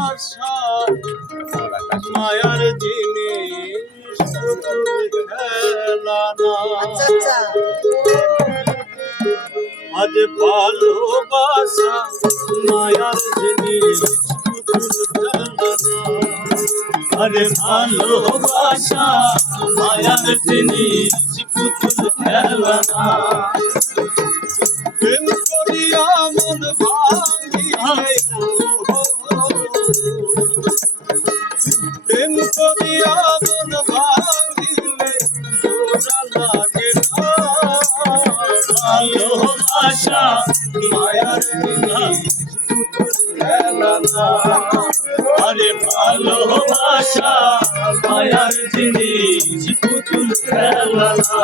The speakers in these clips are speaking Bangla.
ভালোবাসা মায়ার জিনিস পুতুল খেলা না। আজ ভালোবাসা মায়ার জিনিস পুতুল খেলা না। আরে ভালোবাসা মায়ার জিনিস পুতুল খেলা না। প্রেম করিয়া মন ভাঙিলে, প্রেম করিয়া মন ভাঙিলে জোড়া লাগে না। ভালোবাসা মায়ার জিনিস পুতুল খেলা না। আরে ভালোবাসা মায়ার জিনিস পুতুল খেলা না।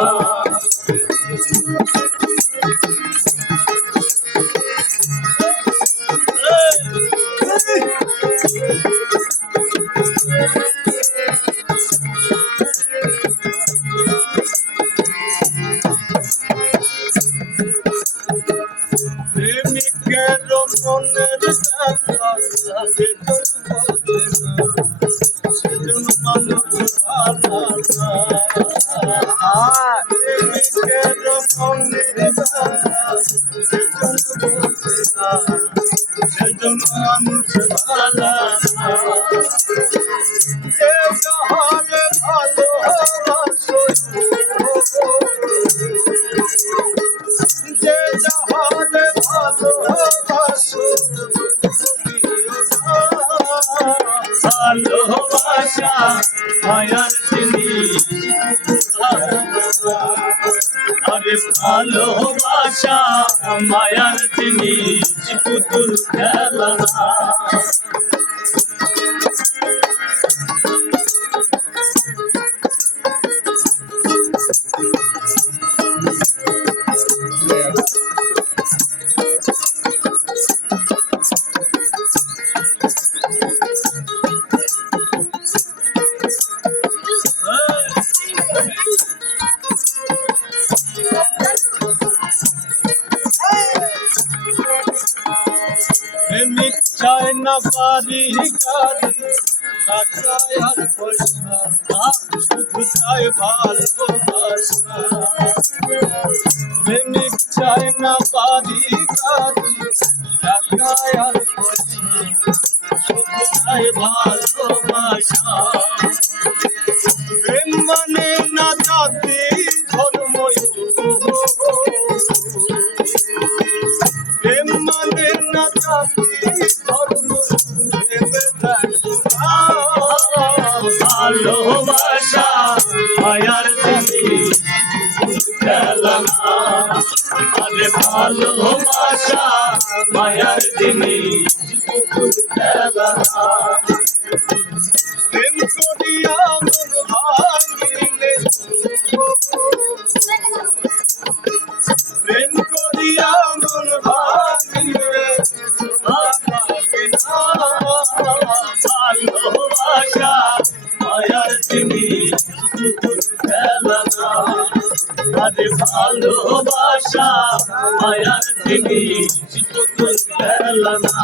প্রেমিকের মনের ব্যথা সেজন বোঝে না, সেজন মানুষ ভালো না। প্রেমিকের মনের ব্যথা সেজন বোঝে না, সেজন মানুষ ভালো না। যে যাহারে ভালোবাসো, যে যাহারে ভালোবাসো, ভালোবাসা মায়ার জিনিস। আরে ভালোবাসা মায়ার জিনিস পুতুল খেলা না। প্রেমিক চায় না বাড়ি গাড়ি টাকা আর পয়সা, শুধু চায় ভালোবাসা। প্রেমিক চায় না বাড়ি গাড়ি টাকা আর পয়সা, শুধু চায় ভালোবাসা। প্রেম মানে না জাতি ধর্ম, প্রেম মানে না জাতি ধর্ম, ভালোবাসা মায়ার জিনিস খেলা না। আরে ভালোবাসা মায়ার জিনিস খেলা না। প্রেম করিয়া মন ভাঙিলে, প্রেম করিয়া মন ভাঙিলে ভালোবাসা মায়ার জিনিস খেলা না। আরে ভালোবাসা মায়ার জিনিস পুতুল খেলা না।